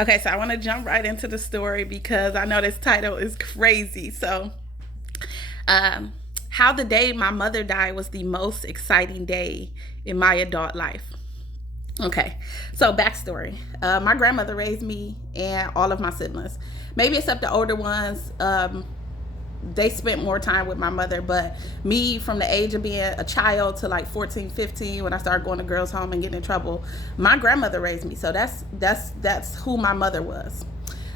Okay, so I want to jump right into the story because I know this title is crazy. Um, how the day my mother died was the most exciting day in my adult life. Okay, so backstory. My grandmother raised me and all of my siblings, maybe except the older ones. They spent more time with my mother, but me from the age of being a child to like 14, 15, when I started going to girls home and getting in trouble, my grandmother raised me. So that's who my mother was.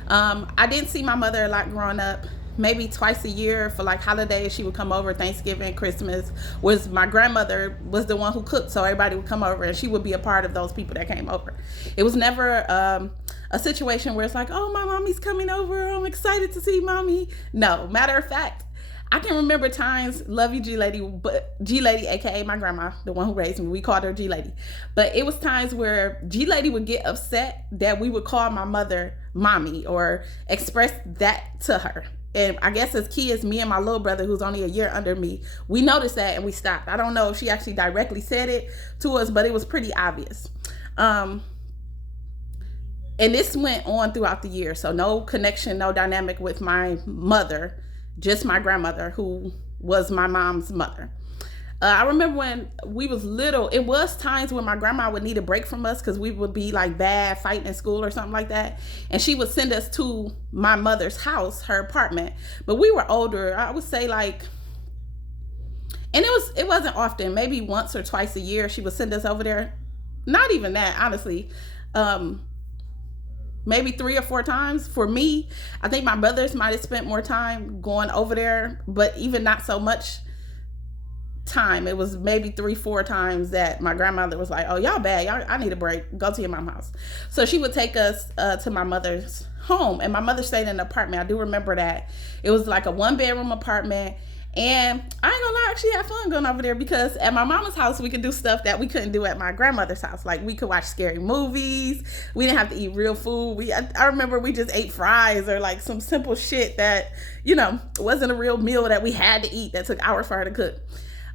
I didn't see my mother a lot growing up. Maybe twice a year for like holidays, she would come over. Thanksgiving, Christmas was my grandmother was the one who cooked, so everybody would come over, and she would be a part of those people that came over. It was never a situation where it's like, oh, my mommy's coming over. I'm excited to see mommy. No, matter of fact, I can remember times, love you, G Lady, but G Lady, aka my grandma, the one who raised me, we called her G Lady. But it was times where G Lady would get upset that we would call my mother mommy or express that to her. And I guess as kids, me and my little brother, who's only a year under me, we noticed that and we stopped. I don't know if she actually directly said it to us, but it was pretty obvious. Um, and this went on throughout the year. So no connection, no dynamic with my mother, just my grandmother, who was my mom's mother. I remember when we was little, it was times when my grandma would need a break from us because we would be like bad fighting in school or something like that. And she would send us to my mother's house, her apartment. But we were older. I would say like, and it wasn't often, maybe once or twice a year she would send us over there. Not even that, honestly. Um, Maybe 3 or 4 times. For me, I think my brothers might have spent more time going over there, but even not so much time. It was maybe 3, 4 times that my grandmother was like, oh, y'all bad, y'all, I need a break, go to your mom's house. So she would take us to my mother's home, and my mother stayed in an apartment. I do remember that. It was like a 1 bedroom apartment. And I ain't gonna lie, I actually had fun going over there because at my mama's house we could do stuff that we couldn't do at my grandmother's house. Like we could watch scary movies. We didn't have to eat real food. I remember we just ate fries or like some simple shit that, wasn't a real meal that we had to eat that took hours for her to cook.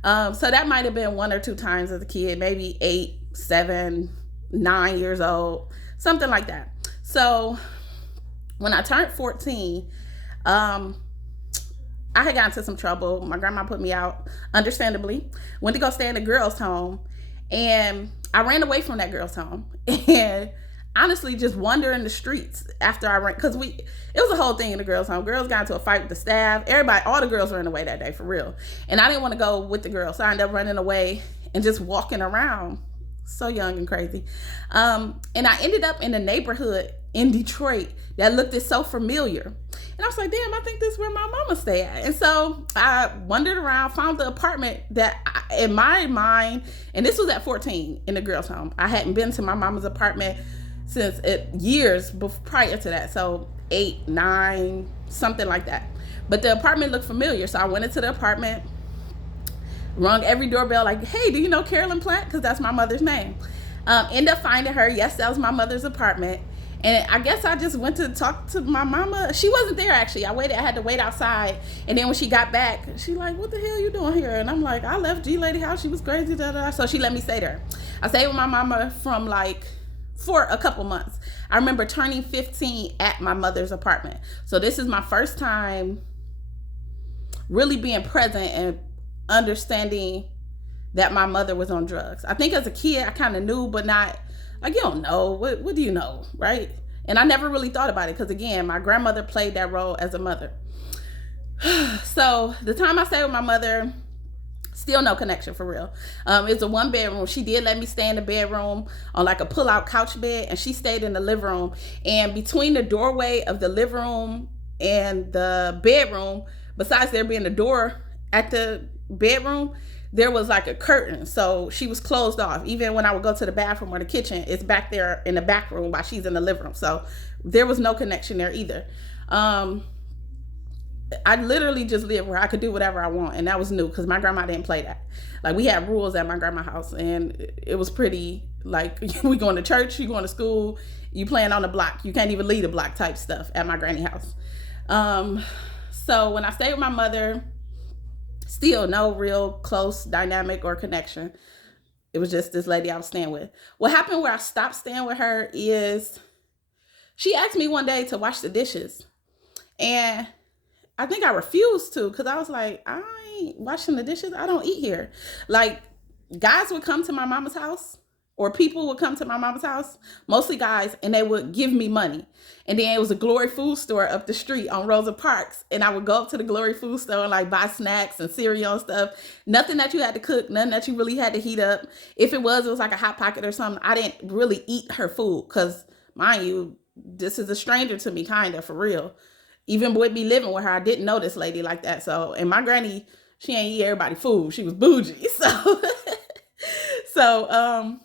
So that might have been 1 or 2 times as a kid, maybe 8, 7, 9 years old, something like that. So when I turned 14, I had gotten into some trouble. My grandma put me out, understandably. Went to go stay in a girls' home, and I ran away from that girls' home. And honestly, just wandering the streets after I ran, because it was a whole thing in the girls' home. Girls got into a fight with the staff. Everybody, all the girls ran away that day, for real. And I didn't want to go with the girls, so I ended up running away and just walking around, so young and crazy. And I ended up in a neighborhood in Detroit that looked so familiar. And I was like, damn, I think this is where my mama stay at. And so I wandered around, found the apartment that in my mind, and this was at 14 in the girls' home. I hadn't been to my mama's apartment since years prior to that. So 8, 9, something like that. But the apartment looked familiar. So I went into the apartment, rung every doorbell like, hey, do you know Carolyn Plant? Because that's my mother's name. End up finding her. Yes, that was my mother's apartment. And I guess I just went to talk to my mama. She wasn't there, actually. I had to wait outside. And then when she got back, she like, what the hell you doing here? And I'm like, I left G Lady house. She was crazy. Da, da. So she let me stay there. I stayed with my mama for a couple months. I remember turning 15 at my mother's apartment. So this is my first time really being present and understanding that my mother was on drugs. I think as a kid, I kind of knew, but not, like, you don't know. What do you know, right? And I never really thought about it because, again, my grandmother played that role as a mother. So the time I stayed with my mother, still no connection for real. It's a 1 bedroom. She did let me stay in the bedroom on like a pull-out couch bed, and she stayed in the living room. And between the doorway of the living room and the bedroom, besides there being a door at the bedroom, there was like a curtain, so she was closed off. Even when I would go to the bathroom or the kitchen, it's back there in the back room while she's in the living room. So there was no connection there either. I literally just lived where I could do whatever I want, and that was new because my grandma didn't play that. Like we had rules at my grandma's house, and it was pretty like we going to church, you going to school, you playing on the block. You can't even leave the block type stuff at my granny house. So when I stayed with my mother, still no real close dynamic or connection. It was just this lady I was staying with. What happened where I stopped staying with her is, She asked me one day to wash the dishes. And I think I refused to because I was like, I ain't washing the dishes. I don't eat here. Like, guys would come to my mama's house, or people would come to my mama's house, mostly guys, and they would give me money. And then it was a Glory Food store up the street on Rosa Parks. And I would go up to the Glory Food store and like buy snacks and cereal and stuff. Nothing that you had to cook, nothing that you really had to heat up. If it was like a Hot Pocket or something. I didn't really eat her food because, mind you, this is a stranger to me, kind of, for real. Even with me living with her, I didn't know this lady like that. So, and my granny, she ain't eat everybody food. She was bougie. So, so,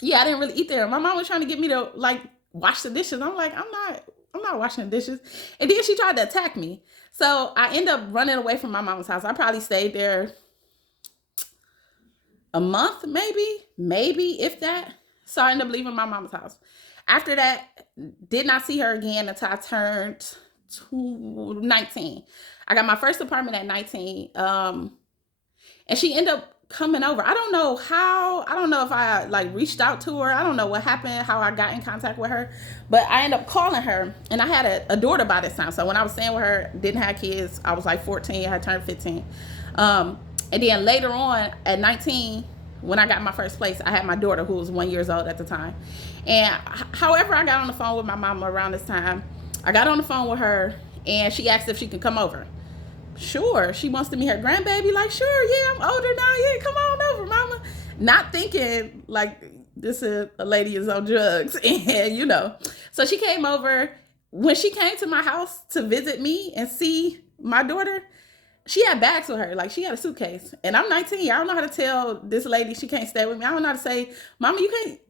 yeah, I didn't really eat there. My mom was trying to get me to like wash the dishes. I'm like, I'm not washing the dishes. And then she tried to attack me. So I ended up running away from my mama's house. I probably stayed there a month, maybe if that. So I ended up leaving my mama's house. After that, did not see her again until I turned 19. I got my first apartment at 19. And she ended up coming over. I don't know how. I don't know if I like reached out to her. I don't know what happened, how I got in contact with her. But I ended up calling her, and I had a daughter by this time. So when I was staying with her, didn't have kids. I was like 14. I had turned 15. And then later on at 19, when I got my first place, I had my daughter who was 1 year old at the time. And however, I got on the phone with my mama around this time. I got on the phone with her, and she asked if she could come over. Sure, she wants to meet her grandbaby. Like, sure, yeah, I'm older now. Yeah, come on over, mama. Not thinking like this is a lady is on drugs, and So she came over. When she came to my house to visit me and see my daughter, she had bags with her. Like, she had a suitcase, and I'm 19. I don't know how to tell this lady she can't stay with me. I don't know how to say, mama, you can't,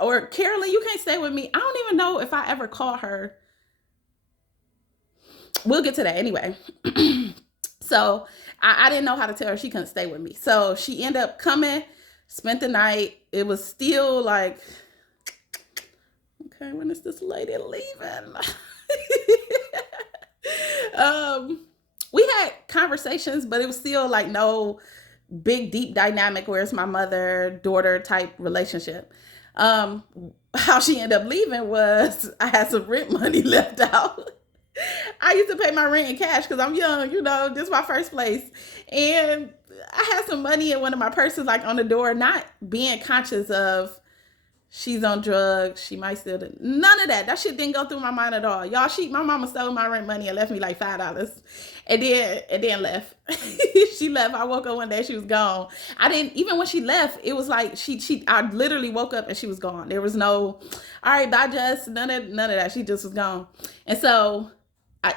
or Carolyn, you can't stay with me. I don't even know if I ever called her. We'll get to that anyway. So I didn't know how to tell her she couldn't stay with me. So she ended up coming, spent the night. It was still like, okay, when is this lady leaving? We had conversations, but it was still like no big, deep dynamic where it's my mother-daughter type relationship. How she ended up leaving was I had some rent money left out. I used to pay my rent in cash because I'm young, this is my first place. And I had some money in one of my purses, like on the door, not being conscious of she's on drugs, she might still do. None of that. That shit didn't go through my mind at all. Y'all, my mama stole my rent money and left me like $5. And then left. She left. I woke up one day, she was gone. I didn't, even when she left, it was like I literally woke up and she was gone. There was no, all right, bye, Jess. None of that. She just was gone. And so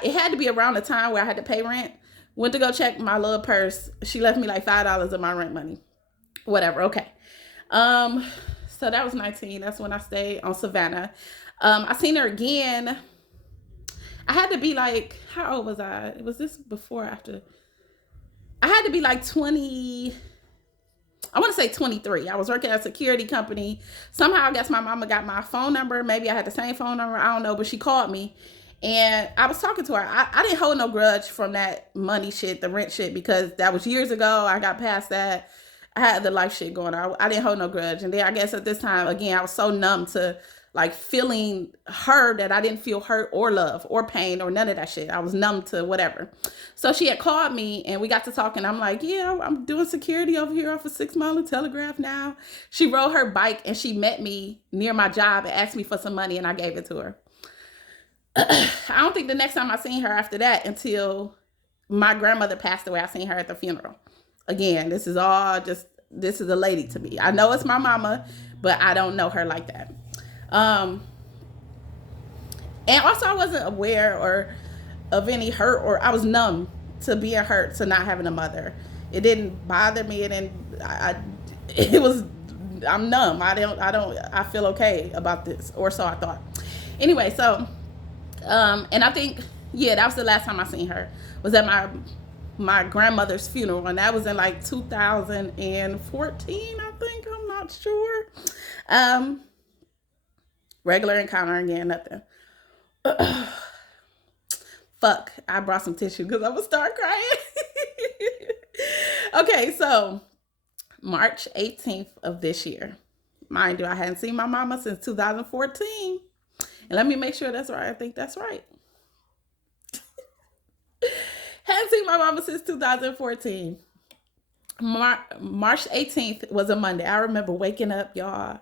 it had to be around the time where I had to pay rent. Went to go check my little purse. She left me like $5 of my rent money. Whatever. Okay. So that was 19. That's when I stayed on Savannah. I seen her again. I had to be like, how old was I? Was this before or after? I had to be like 20. I want to say 23. I was working at a security company. Somehow I guess my mama got my phone number. Maybe I had the same phone number. I don't know. But she called me. And I was talking to her. I didn't hold no grudge from that money shit, the rent shit, because that was years ago. I got past that. I had the life shit going on. I didn't hold no grudge. And then I guess at this time, again, I was so numb to like feeling her that I didn't feel hurt or love or pain or none of that shit. I was numb to whatever. So she had called me and we got to talking. I'm like, yeah, I'm doing security over here off of 6 Mile and Telegraph now. She rode her bike and she met me near my job and asked me for some money and I gave it to her. I don't think the next time I seen her after that until my grandmother passed away. I seen her at the funeral. Again, this is a lady to me. I know it's my mama, but I don't know her like that. And also I wasn't aware or of any hurt, or I was numb to being hurt, to not having a mother. It didn't bother me. I'm numb. I feel okay about this, or so I thought. Anyway, so and I think, yeah, that was the last time I seen her, was at my grandmother's funeral, and that was in like 2014, I think. I'm not sure. Regular encounter again, nothing. Fuck, I brought some tissue because I'm gonna start crying. Okay, so March 18th of this year. Mind you, I hadn't seen my mama since 2014. And let me make sure that's right. I think that's right. Hadn't seen my mama since 2014. March 18th was a Monday. I remember waking up, y'all.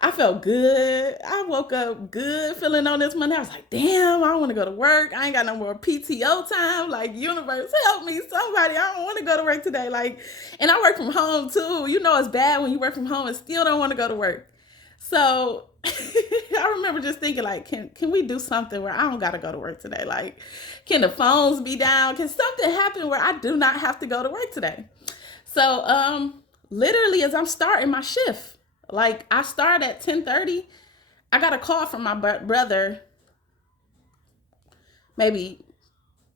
I felt good. I woke up good feeling on this Monday. I was like, damn, I don't want to go to work. I ain't got no more PTO time. Like, universe, help me, somebody. I don't want to go to work today. Like, and I work from home too. You know it's bad when you work from home and still don't want to go to work. So I remember just thinking, like, can we do something where I don't gotta go to work today? Like, can the phones be down? Can something happen where I do not have to go to work today? So literally as I'm starting my shift, like I start at 10:30, I got a call from my brother maybe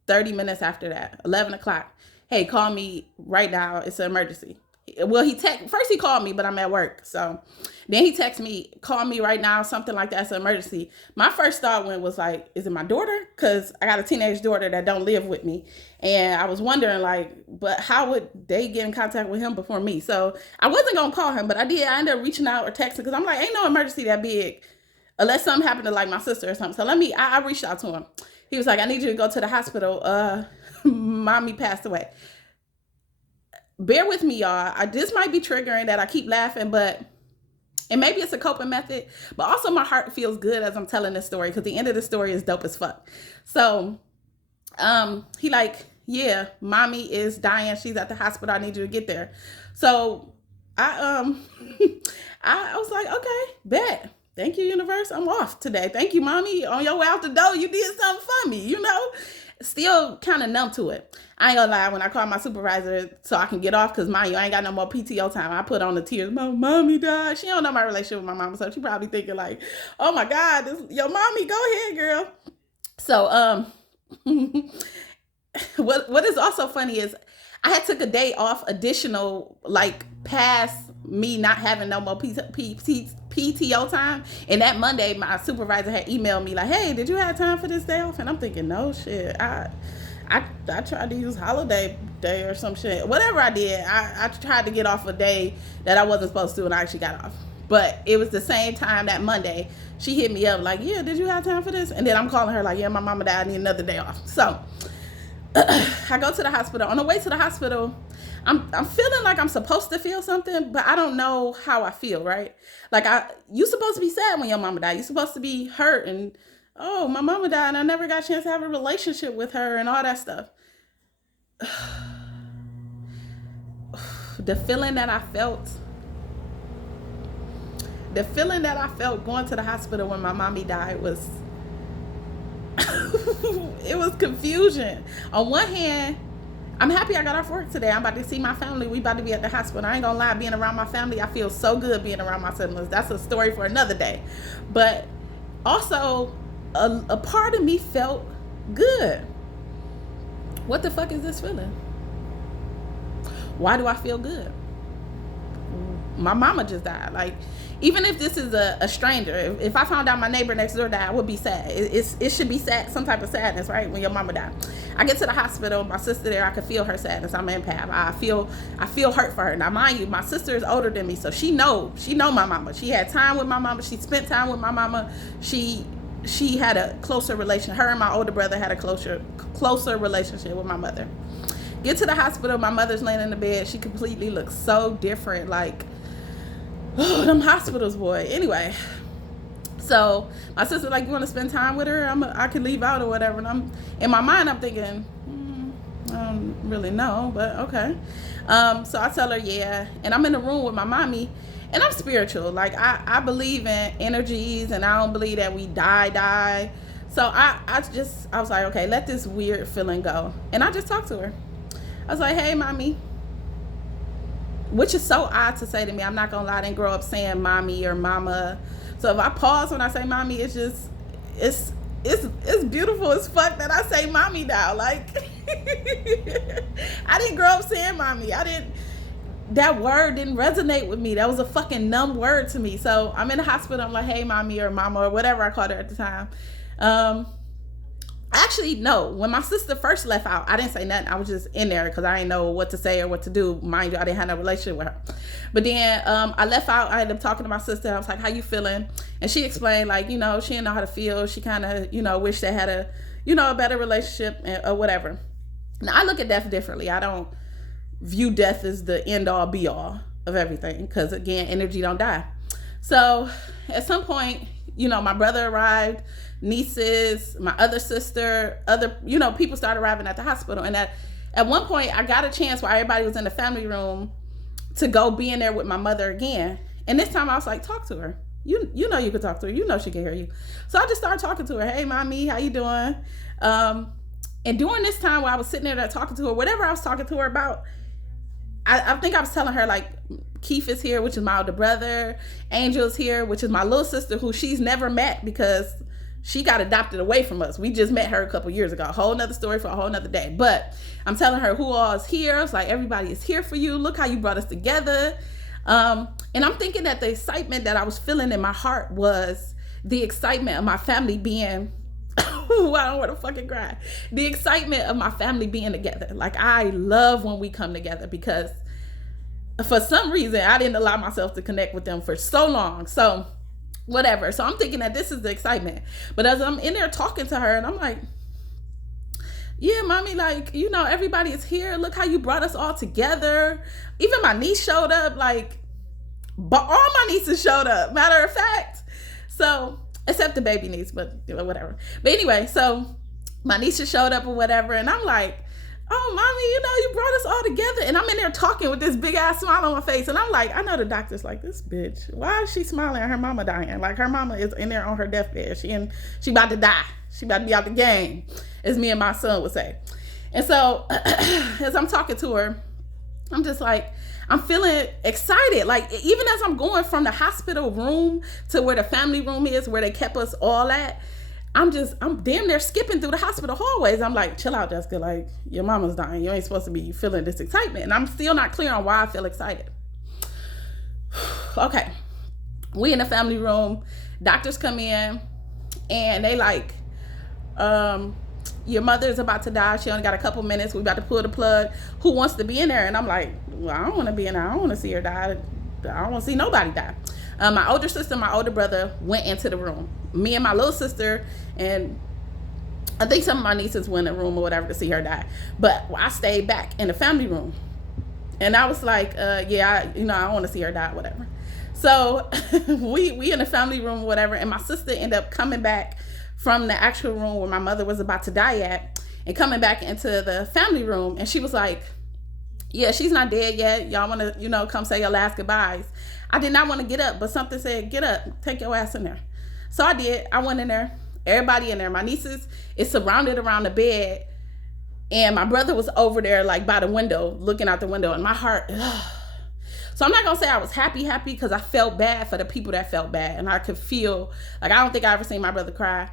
30 minutes after that, 11 o'clock. Hey, call me right now. It's an emergency. Well, first he called me, but I'm at work. So then he texted me, call me right now, something like that. It's an emergency. My first thought was like, is it my daughter? Because I got a teenage daughter that don't live with me. And I was wondering like, but how would they get in contact with him before me? So I wasn't going to call him, but I did. I ended up reaching out or texting because I'm like, ain't no emergency that big unless something happened to like my sister or something. So I reached out to him. He was like, I need you to go to the hospital. Mommy passed away. Bear with me, y'all. This might be triggering that I keep laughing, and maybe it's a coping method, but also my heart feels good as I'm telling this story because the end of the story is dope as fuck. So, he like, yeah, mommy is dying. She's at the hospital. I need you to get there. So I I was like, okay, bet. Thank you, universe. I'm off today. Thank you, mommy. On your way out the door, you did something for me, Still kind of numb to it. I ain't gonna lie, when I called my supervisor so I can get off, because mind you, I ain't got no more PTO time, I put on the tears. My mommy died. She don't know my relationship with my mama, so she probably thinking like, oh my God, your mommy, go ahead, girl. So, what is also funny is I had took a day off additional, like past me not having no more PTO time. And that Monday, my supervisor had emailed me like, hey, did you have time for this day off? And I'm thinking, no shit. I tried to use holiday day or some shit. Whatever I did, I tried to get off a day that I wasn't supposed to, and I actually got off. But it was the same time that Monday, she hit me up like, yeah, did you have time for this? And then I'm calling her like, yeah, my mama died, I need another day off. So I go to the hospital. On the way to the hospital, I'm feeling like I'm supposed to feel something, but I don't know how I feel, right? Like you supposed to be sad when your mama died. You supposed to be hurt and, oh, my mama died and I never got a chance to have a relationship with her and all that stuff. The feeling that I felt going to the hospital when my mommy died was it was confusion. On one hand, I'm happy I got off work today. I'm about to see my family. We about to be at the hospital. I ain't gonna lie, being around my family, I feel so good being around my siblings. That's a story for another day. But also, a part of me felt good. What the fuck is this feeling? Why do I feel good? My mama just died. Like, even if this is a stranger, if I found out my neighbor next door died, I would be sad. It should be sad, some type of sadness, right? When your mama died. I get to the hospital, my sister there, I can feel her sadness. I'm an empath. I feel hurt for her. Now, mind you, my sister is older than me, so she know my mama. She had time with my mama. She spent time with my mama. She had a closer relation. Her and my older brother had a closer relationship with my mother. Get to the hospital, my mother's laying in the bed. She completely looks so different, like, oh, them hospitals, boy. Anyway, so my sister like, you want to spend time with her? I could leave out or whatever. And I'm in my mind, I'm thinking, I don't really know, but okay. So I tell her, yeah. And I'm in the room with my mommy, and I'm spiritual. Like I believe in energies, and I don't believe that we die. So I was like, okay, let this weird feeling go. And I just talked to her. I was like, hey, mommy. Which is so odd to say to me. I'm not gonna lie, I didn't grow up saying mommy or mama. So if I pause when I say mommy, it's beautiful as fuck that I say mommy now. Like I didn't grow up saying mommy. That word didn't resonate with me. That was a fucking numb word to me. So I'm in the hospital, I'm like, hey mommy or mama or whatever I called her at the time. Actually, no. When my sister first left out, I didn't say nothing. I was just in there because I didn't know what to say or what to do. Mind you, I didn't have no relationship with her. But then I left out. I ended up talking to my sister. I was like, "How you feeling?" And she explained, like, you know, she didn't know how to feel. She kind of, you know, wished they had a, you know, a better relationship or whatever. Now I look at death differently. I don't view death as the end all be all of everything because, again, energy don't die. So at some point, you know, my brother arrived, nieces, my other sister, other, you know, people started arriving at the hospital. And at one point, I got a chance while everybody was in the family room to go be in there with my mother again. And this time I was like, talk to her. You know you could talk to her. You know she can hear you. So I just started talking to her. Hey, mommy, how you doing? And during this time while I was sitting there talking to her, whatever I was talking to her about, I think I was telling her, like, Keith is here, which is my older brother. Angel's here, which is my little sister, who she's never met because she got adopted away from us. We just met her a couple years ago. A whole nother story for a whole nother day. But I'm telling her who all is here. It's like, everybody is here for you. Look how you brought us together. And I'm thinking that the excitement that I was feeling in my heart was the excitement of my family being... I don't want to fucking cry. The excitement of my family being together. Like, I love when we come together because for some reason I didn't allow myself to connect with them for so long. So whatever. So I'm thinking that this is the excitement. But as I'm in there talking to her, and I'm like, yeah, mommy, like, you know, everybody is here. Look how you brought us all together. Even my niece showed up. Like, but all my nieces showed up, matter of fact. So, except the baby niece, but you know, whatever. But anyway, so my nieces showed up or whatever, and I'm like, oh, mommy, you know, you brought us all together. And I'm in there talking with this big ass smile on my face. And I'm like, I know the doctor's like, this bitch, why is she smiling at her mama dying? Like, her mama is in there on her deathbed. She about to die. She about to be out the game, as me and my son would say. And so as I'm talking to her, I'm just like, I'm feeling excited. Like, even as I'm going from the hospital room to where the family room is, where they kept us all at, I'm damn near skipping through the hospital hallways. I'm like, chill out, Jessica. Like, your mama's dying. You ain't supposed to be feeling this excitement. And I'm still not clear on why I feel excited. Okay. We in the family room. Doctors come in and they like, your mother is about to die. She only got a couple minutes. We about to pull the plug. Who wants to be in there? And I'm like, well, I don't want to be in there. I don't want to see her die. I don't want to see nobody die. My older sister and my older brother went into the room. Me and my little sister, and I think some of my nieces went in the room or whatever to see her die. But I stayed back in the family room. And I was like, I don't want to see her die, whatever. So we in the family room or whatever, and my sister ended up coming back from the actual room where my mother was about to die at and coming back into the family room. And she was like, yeah, she's not dead yet. Y'all want to, come say your last goodbyes. I did not want to get up, but something said, get up, take your ass in there. So I did. I went in there. Everybody in there. My nieces is surrounded around the bed. And my brother was over there, like, by the window, looking out the window. And my heart, So I'm not going to say I was happy because I felt bad for the people that felt bad. And I could feel, like, I don't think I ever seen my brother cry,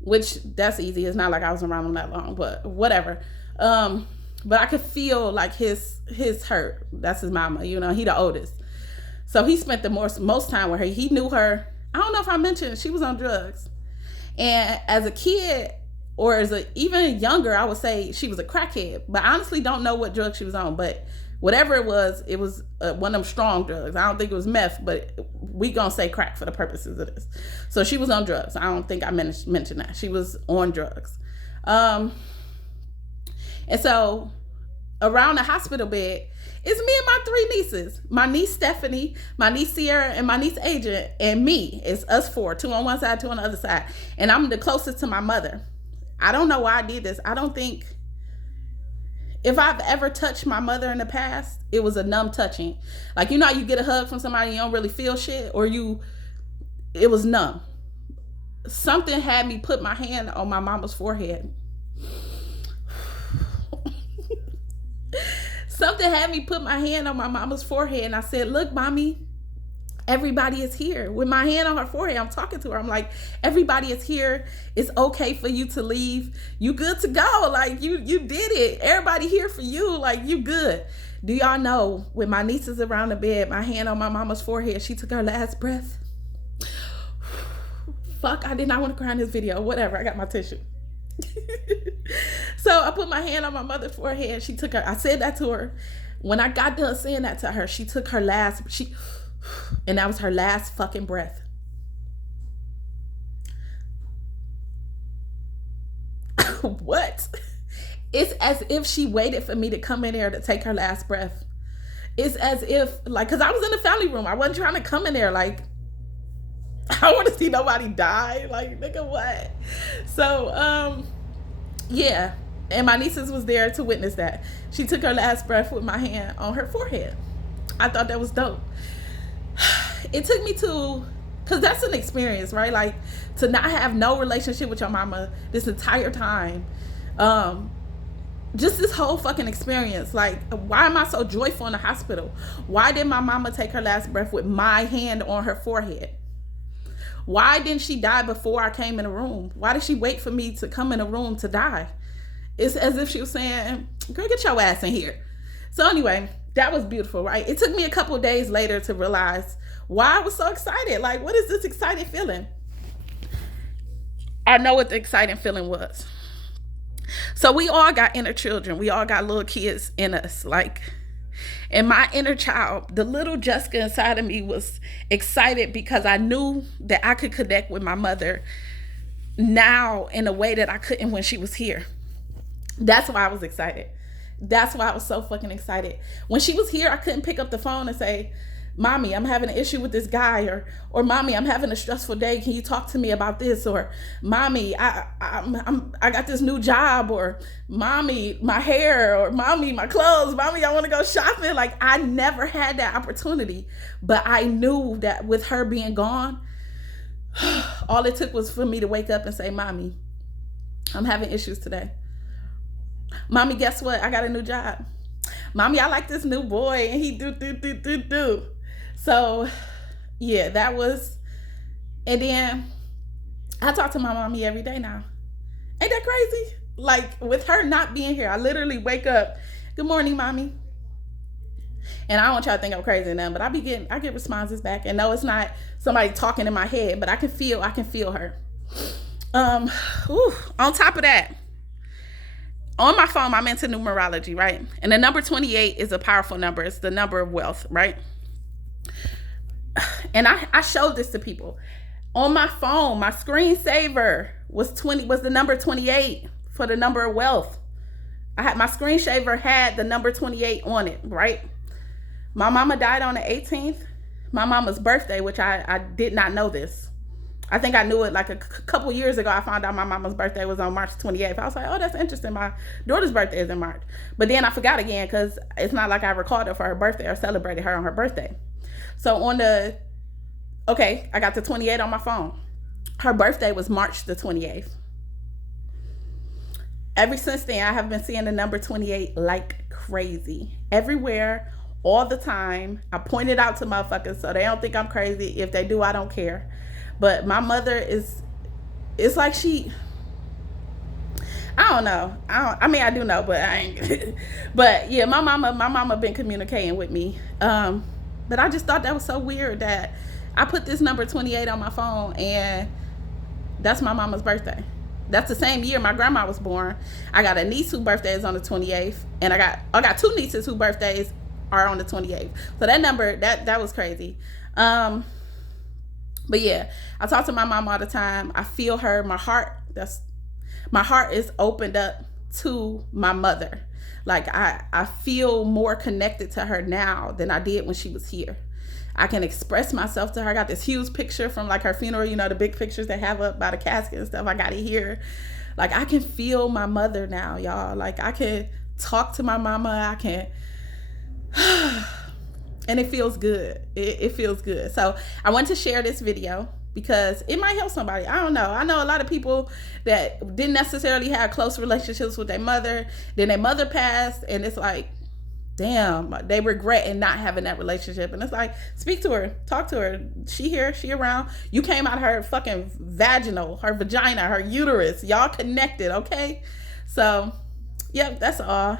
which that's easy. It's not like I was around him that long, but whatever. But I could feel, like, his hurt. That's his mama, he the oldest. So he spent the most time with her. He knew her. I don't know if I mentioned she was on drugs. And as a kid, or even younger, I would say she was a crackhead. But I honestly don't know what drug she was on. But whatever it was one of them strong drugs. I don't think it was meth, but we gonna say crack for the purposes of this. So she was on drugs. I don't think I mentioned that. She was on drugs. And so around the hospital bed, it's me and my three nieces. My niece Stephanie, my niece Sierra, and my niece Adrian, and me. It's us four, two on one side, two on the other side. And I'm the closest to my mother. I don't know why I did this. I don't think, if I've ever touched my mother in the past, it was a numb touching. Like, how you get a hug from somebody and you don't really feel shit, or it was numb. Something had me put my hand on my mama's forehead. Something had me put my hand on my mama's forehead, and I said, look, mommy, everybody is here. With my hand on her forehead, I'm talking to her. I'm like, everybody is here. It's okay for you to leave. You good to go. Like, you did it. Everybody here for you. Like, you good. Do y'all know, with my nieces around the bed, my hand on my mama's forehead, she took her last breath. Fuck, I did not want to cry in this video. Whatever, I got my tissue. So I put my hand on my mother's forehead. She took her, I said that to her. When I got done saying that to her, she took her last, and that was her last fucking breath. What? It's as if she waited for me to come in there to take her last breath. It's as if, like, because I was in the family room. I wasn't trying to come in there like, I don't want to see nobody die. Like, nigga, what? So, yeah. And my nieces was there to witness that. She took her last breath with my hand on her forehead. I thought that was dope. It took me to, because that's an experience, right? Like, to not have no relationship with your mama this entire time. Just this whole fucking experience. Like, why am I so joyful in the hospital? Why did my mama take her last breath with my hand on her forehead? Why didn't she die before I came in the room? Why did she wait for me to come in the room to die? It's as if she was saying, girl, get your ass in here. So anyway, that was beautiful, right? It took me a couple of days later to realize why I was so excited. Like, what is this exciting feeling? I know what the exciting feeling was. So we all got inner children. We all got little kids in us. Like, and my inner child, the little Jessica inside of me, was excited because I knew that I could connect with my mother now in a way that I couldn't when she was here. That's why I was excited. That's why I was so fucking excited. When she was here, I couldn't pick up the phone and say, Mommy, I'm having an issue with this guy, or Mommy, I'm having a stressful day. Can you talk to me about this? Or Mommy, I got this new job, or Mommy, my hair, or Mommy, my clothes. Mommy, I want to go shopping. Like, I never had that opportunity, but I knew that with her being gone, all it took was for me to wake up and say, Mommy, I'm having issues today. Mommy, guess what? I got a new job. Mommy, I like this new boy, and he do. So, yeah, that was, and then I talk to my mommy every day now. Ain't that crazy? Like, with her not being here, I literally wake up, good morning, Mommy. And I don't want y'all to think I'm crazy or nothing, but I get responses back. And no, it's not somebody talking in my head, but I can feel her. On top of that, on my phone, I'm into numerology, right? And the number 28 is a powerful number. It's the number of wealth, right? And I showed this to people. On my phone, my screensaver was the number 28 for the number of wealth. My screensaver had the number 28 on it, right? My mama died on the 18th. My mama's birthday, which I did not know this. I think I knew it like a couple years ago. I found out my mama's birthday was on March 28th. I was like, oh, that's interesting. My daughter's birthday is in March. But then I forgot again because it's not like I recalled her for her birthday or celebrated her on her birthday. So I got the 28 on my phone. Her birthday was March the 28th. Ever since then, I have been seeing the number 28 like crazy. Everywhere, all the time. I point it out to motherfuckers so they don't think I'm crazy. If they do, I don't care. But my mother it's like I don't know. I do know, but I ain't. But yeah, my mama been communicating with me. But I just thought that was so weird that I put this number 28 on my phone, and that's my mama's birthday. That's the same year my grandma was born. I got a niece whose birthday is on the 28th, and I got two nieces whose birthdays are on the 28th. So that number, that was crazy. But yeah, I talk to my mom all the time. I feel her. My heart is opened up to my mother. Like, I feel more connected to her now than I did when she was here. I can express myself to her. I got this huge picture from like her funeral, the big pictures they have up by the casket and stuff. I got it here. Like, I can feel my mother now, y'all. Like, I can talk to my mama. I can, and it feels good. It feels good. So I want to share this video because it might help somebody. I don't know. I know a lot of people that didn't necessarily have close relationships with their mother. Then their mother passed, and it's like, damn, they regret in not having that relationship. And it's like, speak to her, talk to her. She here, she around. You came out of her fucking her vagina, her uterus. Y'all connected, okay? So, yep, that's all.